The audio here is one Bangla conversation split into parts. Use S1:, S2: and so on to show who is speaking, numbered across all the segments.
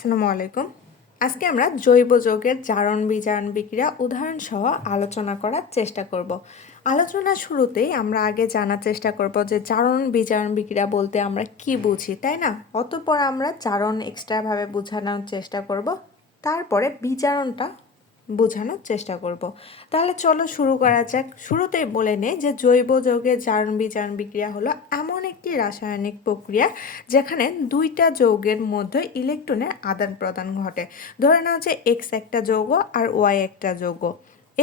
S1: আসসালামু আলাইকুম। আজকে আমরা জৈব যৌগের জারণ বিজারণ বিক্রিয়া উদাহরণ সহ আলোচনা করার চেষ্টা করব। আলোচনার শুরুতেই আমরা আগে জানার চেষ্টা করব যে জারণ বিজারণ বিক্রিয়া বলতে আমরা কি বুঝি তাই না? অতঃপর আমরা জারণ এক্সট্রাভাবে বোঝানোর চেষ্টা করব। তারপরে বিজারণটা বোঝানোর চেষ্টা করব। তাহলে চলো শুরু করা যাক। শুরুতেই বলে নেই যে জৈব যৌগের জারণ বিজারণ বিক্রিয়া হলো এমন একটি রাসায়নিক প্রক্রিয়া যেখানে দুইটা যৌগের মধ্যে ইলেকট্রনের আদান প্রদান ঘটে। ধরে নাও যে এক্স একটা যৌগ আর ওয়াই একটা যৌগ।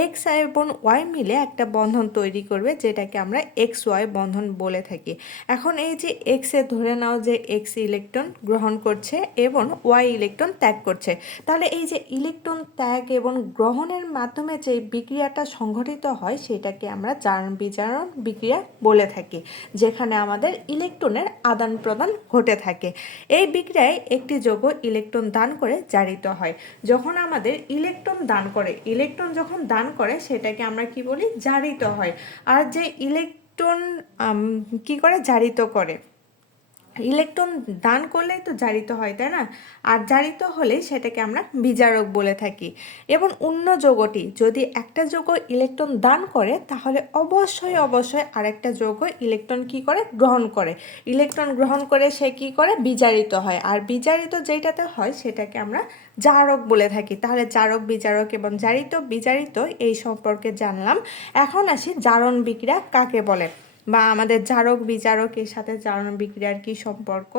S1: এক্স আই এবং ওয়াই মিলে একটা বন্ধন তৈরি করবে, যেটাকে আমরা এক্স ওয়াই বন্ধন বলে থাকি। এখন এই যে এক্সে ধরে নাও যে এক্স ইলেকট্রন গ্রহণ করছে এবং ওয়াই ইলেকট্রন ত্যাগ করছে। তাহলে এই যে ইলেকট্রন ত্যাগ এবং গ্রহণের মাধ্যমে যে বিক্রিয়াটা সংঘটিত হয়, সেটাকে আমরা জারণ বিচারণ বিক্রিয়া বলে থাকি, যেখানে আমাদের ইলেকট্রনের আদান প্রদান ঘটে থাকে। এই বিক্রিয়ায় একটি যৌগ ইলেকট্রন দান করে জারিত হয়। যখন আমাদের ইলেকট্রন দান করে ইলেকট্রন যখন দান করে সেটাকে আমরা কি বলি? জারিত হয়। আর যে ইলেকট্রন কি করে? জারিত করে। ইলেকট্রন দান করলেই তো জারিত হয়, তাই না? আর জারিত হলে সেটাকে আমরা বিজারক বলে থাকি। এবং অন্য যৌগটি, যদি একটা যৌগ ইলেকট্রন দান করে, তাহলে অবশ্যই অবশ্যই আরেকটা যৌগ ইলেকট্রন কি করে? গ্রহণ করে। ইলেকট্রন গ্রহণ করে সে কি করে? বিজারিত হয়। আর বিজারিত যেটাতে হয়, সেটাকে আমরা জারক বলে থাকি। তাহলে জারক, বিজারক এবং জারিত, বিজারিত এই সম্পর্কে জানলাম। এখন আসি জারণ বিক্রিয়া কাকে বলে? বা আমাদের জারক বিচারকের সাথে জারণ বিক্রিয়ার কি সম্পর্ক,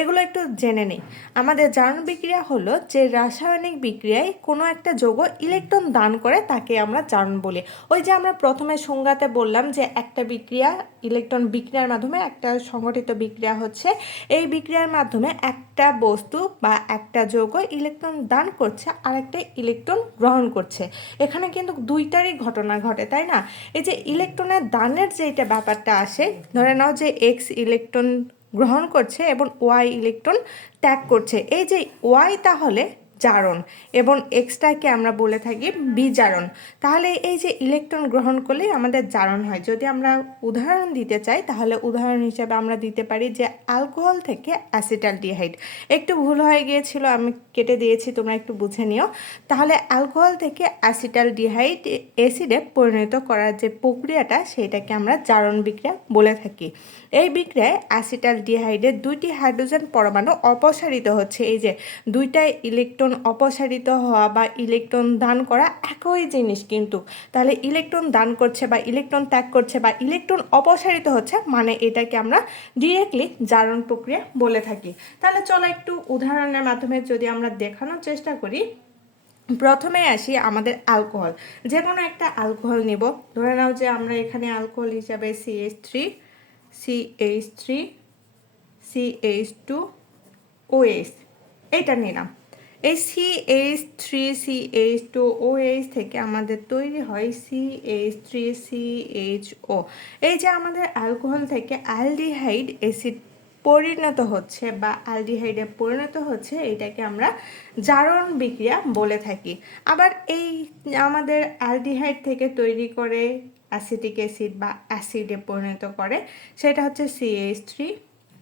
S1: এগুলো একটু জেনে নিই। আমাদের জারণ বিক্রিয়া হলো যে রাসায়নিক বিক্রিয়ায় কোনো একটা যৌগ ইলেকট্রন দান করে তাকে আমরা জারণ বলি। ওই যে আমরা প্রথমে সংজ্ঞাতে বললাম যে একটা বিক্রিয়া ইলেকট্রন বিক্রিয়ার মাধ্যমে একটা সংগঠিত বিক্রিয়া হচ্ছে। এই বিক্রিয়ার মাধ্যমে একটা বস্তু বা একটা যৌগ ইলেকট্রন দান করছে আর একটা ইলেকট্রন গ্রহণ করছে। এখানে কিন্তু দুইটারই ঘটনা ঘটে, তাই না? এই যে ইলেকট্রনের দানের যেটা ব্যাপারটা আসে, ধরে নাও যে এক্স ইলেকট্রন গ্রহণ করছে এবং ওয়াই ইলেকট্রন ত্যাগ করছে। এই যে ওয়াই তাহলে জারণ এবং এক্সট্রাকে আমরা বলে থাকি বিজারণ। তাহলে এই যে ইলেকট্রন গ্রহণ করলে আমাদের জারণ হয়। যদি আমরা উদাহরণ দিতে চাই, তাহলে উদাহরণ হিসাবে আমরা দিতে পারি যে অ্যালকোহল থেকে অ্যাসিটালডিহাইড। একটু ভুল হয়ে গিয়েছিল, আমি কেটে দিয়েছি, তোমরা একটু বুঝে নিও। তাহলে অ্যালকোহল থেকে অ্যাসিটালডিহাইড অ্যাসিডে পরিণত করার যে প্রক্রিয়াটা, সেটাকে আমরা জারণ বিক্রিয়া বলে থাকি। এই বিক্রিয়ায় অ্যাসিটালডিহাইডের দুইটি হাইড্রোজেন পরমাণু অপসারিত হচ্ছে। এই যে দুইটা ইলেকট্রন ইলেকট্রন অপসারিত হওয়া বা ইলেকট্রন দান করা একই জিনিস কিন্তু। তাহলে ইলেকট্রন দান করছে বা ইলেকট্রন ত্যাগ করছে বা ইলেকট্রন অপসারিত হচ্ছে মানে এটাকে আমরা ডিরেক্টলি জারণ প্রক্রিয়া বলে থাকি। তাহলে চলো একটু উদাহরণের মাধ্যমে যদি আমরা দেখানোর চেষ্টা করি। প্রথমে আসি আমাদের অ্যালকোহল যে কোনো একটা অ্যালকোহল নিব। ধরে নাও যে আমরা এখানে অ্যালকোহল হিসাবে CH three CH three CH two OH এটা নিলাম। এই C H three C H two O H থেকে আমাদের তৈরি হয় C H three C H O এই যে আমাদের অ্যালকোহল থেকে অ্যালডিহাইড অ্যাসিড পরিণত হচ্ছে বা অ্যালডিহাইডে পরিণত হচ্ছে, এটাকে আমরা জারণ বিক্রিয়া বলে থাকি। আবার এই আমাদের অ্যালডিহাইড থেকে তৈরি করে অ্যাসিটিক অ্যাসিড বা অ্যাসিডে পরিণত করে, সেটা হচ্ছে CH three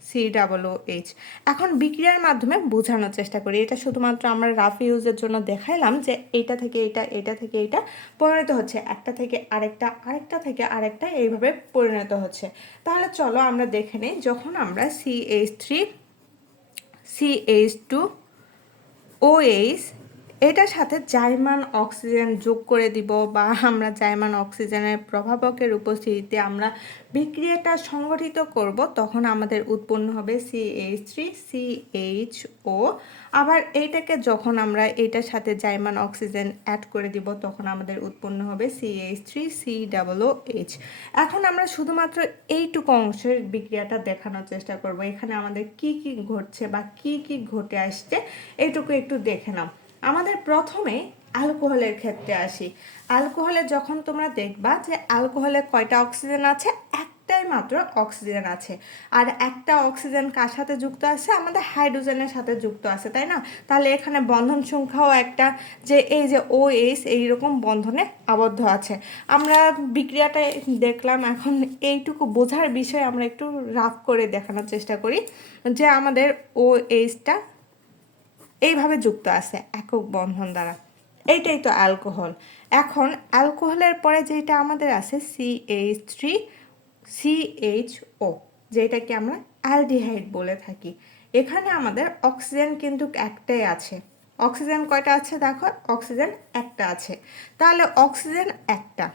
S1: C double O H এখন বিক্রিয়ার মাধ্যমে বোঝানোর চেষ্টা করি। এটা শুধুমাত্র আমরা রাফ ইউজের জন্য দেখাইলাম যে এইটা থেকে এটা এটা থেকে এটা পরিণত হচ্ছে। একটা থেকে আরেকটা আরেকটা থেকে আরেকটা এইভাবে পরিণত হচ্ছে। তাহলে চলো আমরা দেখে নিই, যখন আমরা C H three C H two O H এটার সাথে জাইমান অক্সিজেন যোগ করে দিব বা আমরা জাইমান অক্সিজেনের প্রভাবকের উপস্থিতিতে আমরা বিক্রিয়াটা সংগঠিত করব, তখন আমাদের উৎপন্ন হবে C H three C H O আবার এইটাকে যখন আমরা এটার সাথে জাইমান অক্সিজেন অ্যাড করে দিব, তখন আমাদের উৎপন্ন হবে C H three C double O H এখন আমরা শুধুমাত্র এইটুকু অংশের বিক্রিয়াটা দেখানোর চেষ্টা করব। এখানে আমাদের কি কি ঘটছে বা কি কি ঘটে আসছে এইটুকু একটু দেখে নাও। আমাদের প্রথমে অ্যালকোহলের ক্ষেত্রে আসি। অ্যালকোহলে যখন তোমরা দেখবা যে অ্যালকোহলে কয়টা অক্সিজেন আছে? একটাই মাত্র অক্সিজেন আছে। আর একটা অক্সিজেন কার সাথে যুক্ত আছে? আমাদের হাইড্রোজেনের সাথে যুক্ত আছে, তাই না? তাহলে এখানে বন্ধন সংখ্যাও একটা যে এই যে ও এইস এইরকম বন্ধনে আবদ্ধ আছে। আমরা বিক্রিয়াটা দেখলাম, এখন এইটুকু বোঝার বিষয়ে আমরা একটু রাফ করে দেখানোর চেষ্টা করি যে আমাদের ও এইসটা এইভাবে যুক্ত আছে একক বন্ধন দ্বারা। এইটাই তো অ্যালকোহল এখন অ্যালকোহলের পরে যেটা আমাদের আছে C H three CH O যেটাকে আমরা অ্যালডিহাইড বলে থাকি। এখানে আমাদের অক্সিজেন কিন্তু একটাই আছে। অক্সিজেন কয়টা আছে দেখো? অক্সিজেন একটা আছে। তাহলে অক্সিজেন একটা।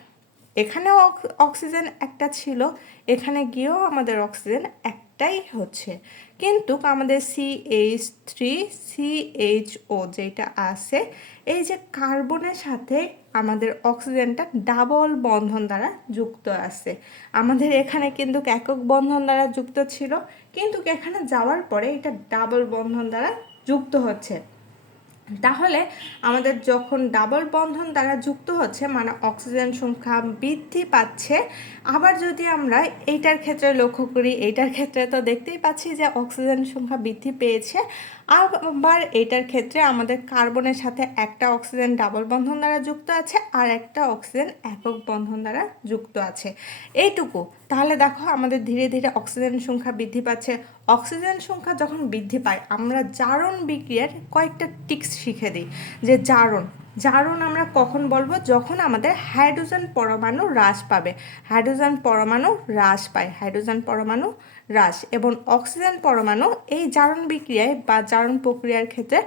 S1: এখানেও অক- অক্সিজেন একটা ছিল, এখানে গিয়েও আমাদের অক্সিজেন একটাই হচ্ছে। কিন্তু আমাদের C H three C H O যেটা আছে, এই যে কার্বনের সাথে আমাদের অক্সিজেনটা ডাবল বন্ধন দ্বারা যুক্ত আছে। আমাদের এখানে কিন্তু একক বন্ধন দ্বারা যুক্ত ছিল, কিন্তু এখানে যাওয়ার পরে এটা ডাবল বন্ধন দ্বারা যুক্ত হচ্ছে। তাহলে আমাদের যখন ডাবল বন্ধন দ্বারা যুক্ত হচ্ছে মানে অক্সিজেন সংখ্যা বৃদ্ধি পাচ্ছে, আবার যদি আমরা এইটার ক্ষেত্রে লক্ষ্য করি, এইটার ক্ষেত্রে তো দেখতেই পাচ্ছি যে অক্সিজেন সংখ্যা বৃদ্ধি পেয়েছে, আবার এইটার ক্ষেত্রে আমাদের কার্বনের সাথে একটা অক্সিজেন ডাবল বন্ধন দ্বারা যুক্ত আছে, আর একটা অক্সিজেন একক বন্ধন দ্বারা যুক্ত আছে। এইটুকু তাহলে দেখো আমাদের ধীরে ধীরে অক্সিজেন সংখ্যা বৃদ্ধি পাচ্ছে। অক্সিজেন সংখ্যা যখন বৃদ্ধি পায়, আমরা জারণ বিক্রিয়ার কয়েকটা টিক্স শিখে দিই, যে জারণ জারণ আমরা কখন বলব? যখন আমাদের হাইড্রোজেন পরমাণু হ্রাস পাবে। হাইড্রোজেন পরমাণু হ্রাস পায়। হাইড্রোজেন পরমাণু হ্রাস এবং অক্সিজেন পরমাণু এই জারণ বিক্রিয়ায় বা জারণ প্রক্রিয়ার ক্ষেত্রে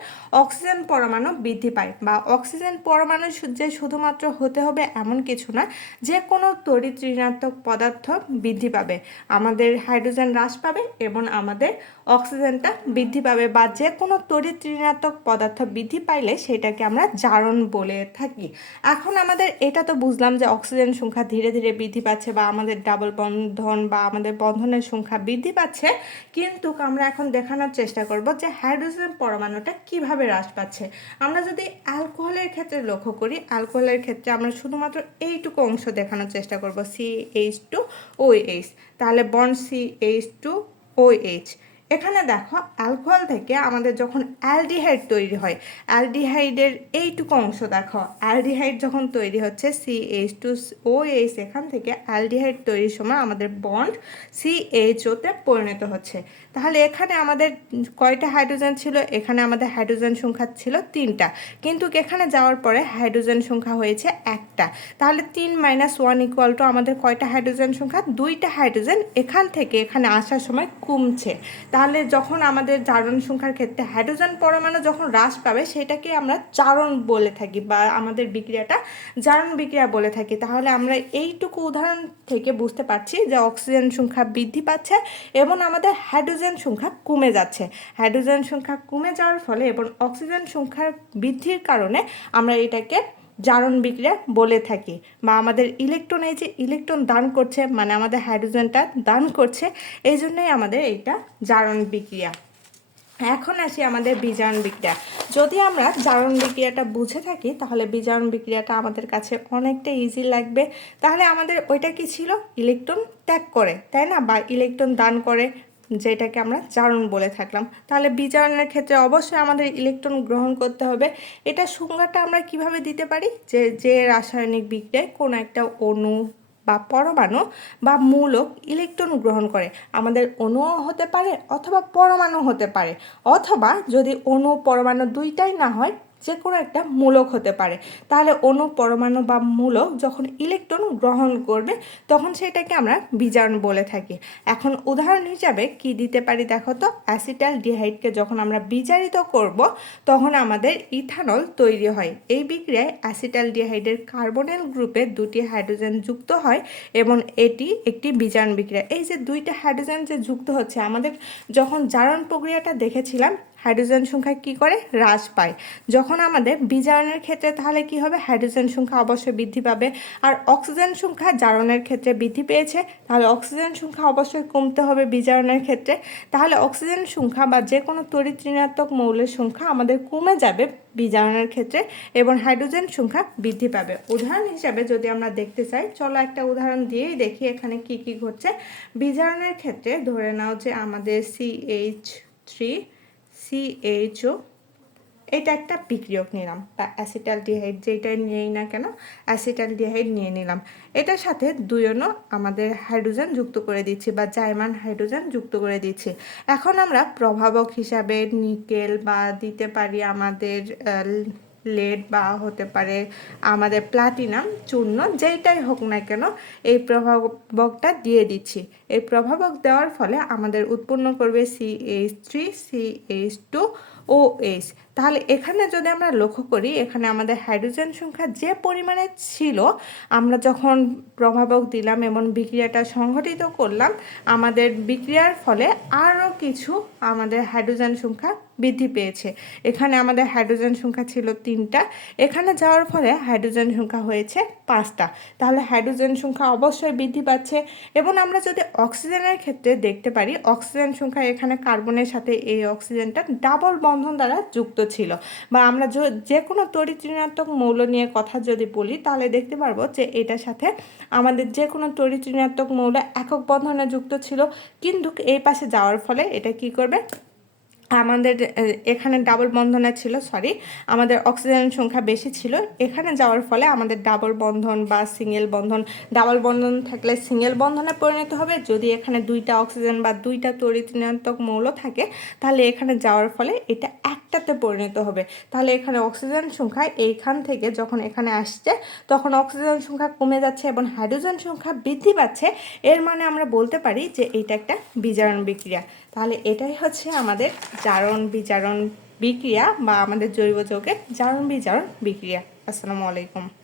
S1: অক্সিজেন পরমাণু বৃদ্ধি পায় বা অক্সিজেন পরমাণু যে শুধুমাত্র হতে হবে এমন কিছু না, যে কোনো তড়িৎ ঋণাত্মক পদার্থ বৃদ্ধি পাবে। আমাদের হাইড্রোজেন হ্রাস পাবে এবং আমাদের অক্সিজেনটা বৃদ্ধি পাবে বা যে কোনো তড়িৎ ঋণাত্মক পদার্থ বৃদ্ধি পাইলে সেটাকে আমরা জারণ বলে থাকি। এখন আমাদের এটা তো বুঝলাম যে অক্সিজেন সংখ্যা ধীরে ধীরে বৃদ্ধি পাচ্ছে বা আমাদের ডাবল বন্ধন বা আমাদের বন্ধনের সংখ্যা বৃদ্ধি পাচ্ছে, কিন্তু আমরা এখন দেখানোর চেষ্টা করব যে হাইড্রোজেন পরমাণুটা কীভাবে হ্রাস পাচ্ছে। আমরা যদি অ্যালকোহলের ক্ষেত্রে লক্ষ্য করি, অ্যালকোহলের ক্ষেত্রে আমরা শুধুমাত্র এইটুকু অংশ দেখানোর চেষ্টা করব C H two O H তাহলে বন C H two O H এখানে দেখো অ্যালকোহল থেকে আমাদের যখন অ্যালডিহাইড তৈরি হয় অ্যালডিহাইডের এইটুকু অংশ দেখো অ্যালডিহাইড যখন তৈরি হচ্ছে C H two O H এখান থেকে অ্যালডিহাইড তৈরির সময় আমাদের বন্ড সি এইচ ওতে পরিণত হচ্ছে। তাহলে এখানে আমাদের কয়টা হাইড্রোজেন ছিল? এখানে আমাদের হাইড্রোজেন সংখ্যা ছিল তিনটা। কিন্তু এখানে যাওয়ার পরে হাইড্রোজেন সংখ্যা হয়েছে একটা। তাহলে তিন মাইনাস ওয়ান ইকুয়াল টু আমাদের কয়টা হাইড্রোজেন সংখ্যা? দুইটা হাইড্রোজেন এখান থেকে এখানে আসার সময় কমছে। তাহলে যখন আমাদের জারণ সংখ্যার ক্ষেত্রে হাইড্রোজেন পরমাণু যখন হ্রাস পাবে, সেটাকে আমরা চারণ বলে থাকি বা আমাদের বিক্রিয়াটা জারণ বিক্রিয়া বলে থাকি। তাহলে আমরা এইটুকু উদাহরণ থেকে বুঝতে পারছি যে অক্সিজেন সংখ্যা বৃদ্ধি পাচ্ছে এবং আমাদের হাইড্রোজেন সংখ্যা কমে যাচ্ছে। হাইড্রোজেন সংখ্যা কমে যাওয়ার ফলে এবং অক্সিজেন সংখ্যার বৃদ্ধির কারণে আমরা এটাকে জারণ বিক্রিয়া বলে থাকি বা আমাদের ইলেকট্রন, এই যে ইলেকট্রন দান করছে মানে আমাদের হাইড্রোজেনটা দান করছে, এই জন্যই আমাদের এইটা জারণ বিক্রিয়া। এখন আসি আমাদের বিজারণ বিক্রিয়া। যদি আমরা জারণ বিক্রিয়াটা বুঝে থাকি, তাহলে বিজারণ বিক্রিয়াটা আমাদের কাছে অনেকটা ইজি লাগবে। তাহলে আমাদের ওইটা কি ছিল? ইলেকট্রন ত্যাগ করে, তাই না? বা ইলেকট্রন দান করে যেটাকে আমরা জারণ বলে থাকলাম। তাহলে বিজারণের ক্ষেত্রে অবশ্যই আমাদের ইলেকট্রন গ্রহণ করতে হবে। এটা সংজ্ঞাটা আমরা কীভাবে দিতে পারি? যে যে রাসায়নিক বিক্রিয়ায় কোনো একটা অণু বা পরমাণু বা মূলক ইলেকট্রন গ্রহণ করে। আমাদের অণুও হতে পারে অথবা পরমাণু হতে পারে। অথবা যদি অণু পরমাণু দুইটাই না হয় যে কোনো একটা মূলক হতে পারে। তাহলে অণু, পরমাণু বা মূলক যখন ইলেকট্রন গ্রহণ করবে, তখন সেটাকে আমরা বিজারণ বলে থাকি। এখন উদাহরণ হিসাবে কি দিতে পারি দেখো তো? অ্যাসিটাল ডিহাইডকে যখন আমরা বিজারিত করব, তখন আমাদের ইথানল তৈরি হয়। এই বিক্রিয়ায় অ্যাসিটাল ডিহাইডের কার্বনেল গ্রুপে দুটি হাইড্রোজেন যুক্ত হয় এবং এটি একটি বিজারণ বিক্রিয়া। এই যে দুইটা হাইড্রোজেন যে যুক্ত হচ্ছে, আমাদের যখন জারণ প্রক্রিয়াটা দেখেছিলাম হাইড্রোজেন সংখ্যা কি করে? হ্রাস পায়। যখন আমাদের বিজারণের ক্ষেত্রে তাহলে কি হবে? হাইড্রোজেন সংখ্যা অবশ্যই বৃদ্ধি পাবে। আর অক্সিজেন সংখ্যা জারণের ক্ষেত্রে বৃদ্ধি পেয়েছে। তাহলে অক্সিজেন সংখ্যা অবশ্যই কমতে হবে বিজারণের ক্ষেত্রে। তাহলে অক্সিজেন সংখ্যা বা যে কোনো তড়িৎ ঋণাত্মক মৌলের সংখ্যা আমাদের কমে যাবে বিজারণের ক্ষেত্রে এবং হাইড্রোজেন সংখ্যা বৃদ্ধি পাবে। উদাহরণ হিসাবে যদি আমরা দেখতে চাই, চলো একটা উদাহরণ দিয়েই দেখি এখানে কি কি ঘটছে। বিজারণের ক্ষেত্রে ধরে নাও যে আমাদের সিএইচ থ্রি সিএইচও এটা একটা বিক্রিয়ক নিলাম, বা অ্যাসিটালডিহাইড যেটাই নিয়েই না কেন অ্যাসিটালডিহাইড নিয়ে নিলাম। এটার সাথে দুজনও আমাদের হাইড্রোজেন যুক্ত করে দিচ্ছি, বা জাইমান হাইড্রোজেন যুক্ত করে দিচ্ছি। এখন আমরা প্রভাবক হিসাবে নিকেল বা দিতে পারি আমাদের লেড বা হতে পারে আমাদের প্লাটিনাম, চূর্ণ, যেইটাই হোক না কেন এই প্রভাবকটা দিয়ে দিচ্ছি। এই প্রভাবক দেওয়ার ফলে আমাদের উৎপন্ন করবে C H three C H two O H তাহলে এখানে যদি আমরা লক্ষ্য করি, এখানে আমাদের হাইড্রোজেন সংখ্যা যে পরিমাণে ছিল, আমরা যখন প্রভাবক দিলাম এবং বিক্রিয়াটা সংঘটিত করলাম, আমাদের বিক্রিয়ার ফলে আরও কিছু আমাদের হাইড্রোজেন সংখ্যা বৃদ্ধি পেয়েছে। এখানে আমাদের হাইড্রোজেন সংখ্যা ছিল তিনটা, এখানে যাওয়ার ফলে হাইড্রোজেন সংখ্যা হয়েছে পাঁচটা। তাহলে হাইড্রোজেন সংখ্যা অবশ্যই বৃদ্ধি পাচ্ছে এবং আমরা যদি অক্সিজেনের ক্ষেত্রে দেখতে পারি অক্সিজেন সংখ্যা এখানে কার্বনের সাথে এই অক্সিজেনটা ডাবল বন্ধন দ্বারা যুক্ত ছিল। বা আমরা যে কোনো তড়িৎ ঋণাত্মক মৌল নিয়ে কথা যদি বলি, তাহলে দেখতে পারব যে এটার সাথে আমাদের যে কোনো তড়িৎ ঋণাত্মক মৌল একক বন্ধনে যুক্ত ছিল। কিন্তু এই পাশে যাওয়ার ফলে এটা কি করবে? আমাদের এখানে ডাবল বন্ধনে ছিল সরি আমাদের অক্সিজেন সংখ্যা বেশি ছিল। এখানে যাওয়ার ফলে আমাদের ডাবল বন্ধন বা সিঙ্গেল বন্ধন ডাবল বন্ধন থাকলে সিঙ্গেল বন্ধনে পরিণত হবে। যদি এখানে দুইটা অক্সিজেন বা দুইটা তড়িৎ মৌল থাকে, তাহলে এখানে যাওয়ার ফলে এটা একটাতে পরিণত হবে। তাহলে এখানে অক্সিজেন সংখ্যা এইখান থেকে যখন এখানে আসছে, তখন অক্সিজেন সংখ্যা কমে যাচ্ছে এবং হাইড্রোজেন সংখ্যা বৃদ্ধি পাচ্ছে। এর মানে আমরা বলতে পারি যে এটা একটা বিজারণ বিক্রিয়া। তাহলে এটাই হচ্ছে আমাদের জারণ বিজারণ বিক্রিয়া বা আমাদের জৈব যৌগের জারণ বিজারণ বিক্রিয়া। আসসালামু আলাইকুম।